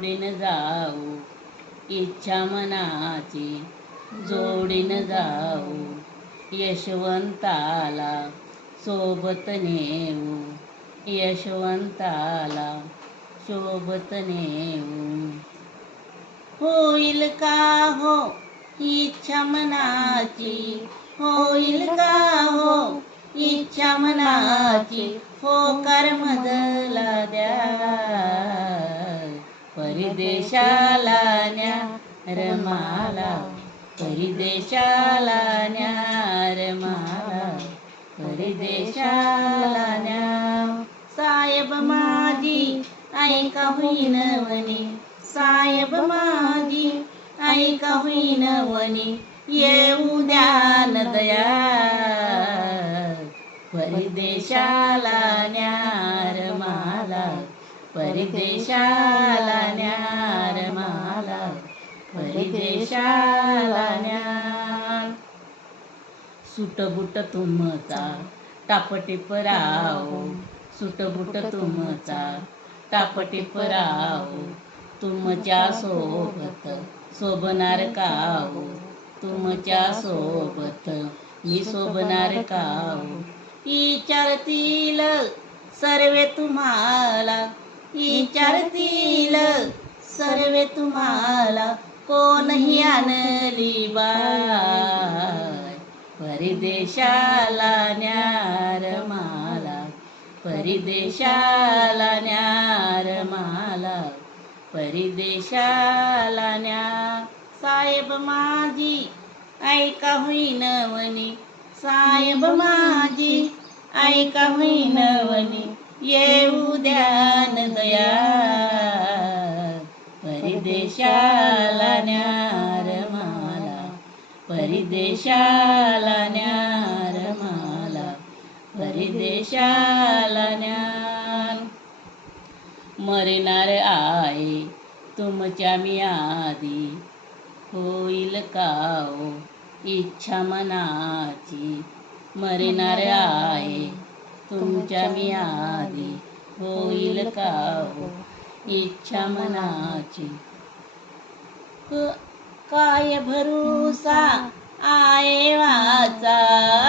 जोडीन जाऊ इच्छा मनाची जोडीन जाऊ. यशवंताला सोबत नेऊ यशवंताला सोबत नेऊ. होईल का हो इच्छा मनाची? होईल का हो इच्छा मनाची? होकार मधला द्या. परदेशाला न्या रमाला. परिदेशाला न्या रमाला. परिदेशाला न्या साहेब माझी ऐका होईन वनी साहेब माझी ऐका होईन वनी येऊ द्यान दया. परिदेशाला न्यार माला परदेशाला न्यार माला परदेशाला न्यार. सुटबुट तुमचा टापटीप राव सुटबुट तुमचा टापटीप राव तुमच्यासोबत शोभणार काव तुमच्यासोबत मी शोभणार काव. विचारतील सर्वे तुम्हाला विचारतील. सर्वे तुम्हाला कोणही आणली बाय परिदेशाला न्यार माला. परिदेशाला न्यार माला. परिदेशाला न्या साहेब माझी ऐका होईन नवनी साहेब माझी ऐका होईन वनी येऊ द्यान दया. परदेशाला न्यार माला. परदेशाला न्यार माला. परदेशाला न्यार मरणार आहे तुमच्या मी आधी होईल काओ इच्छा मनाची. मरणार आहे तुमच्या मी आधी होईल काओ इच्छा मनाची. काय भरूसा? आये वाचा.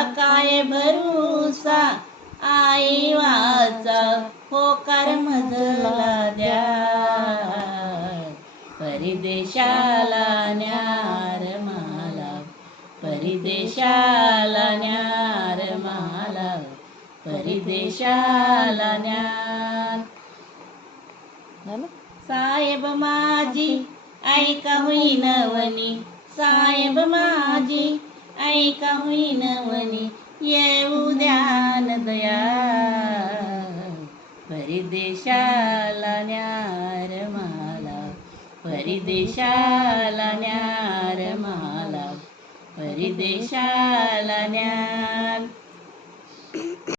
काय भरूसा? आई वाचा. होकार मजला द्या. परिदेशाला न्यार माला. परिदेशाला न्यार माला. परदेशाला न्यार साहेब माझी ऐका होईन वनी साहेब माझी ऐका होईन वनी येऊ द्यान दया परदेशाला न्यार माला. परदेशाला न्यार माला. परदेशाला न्यार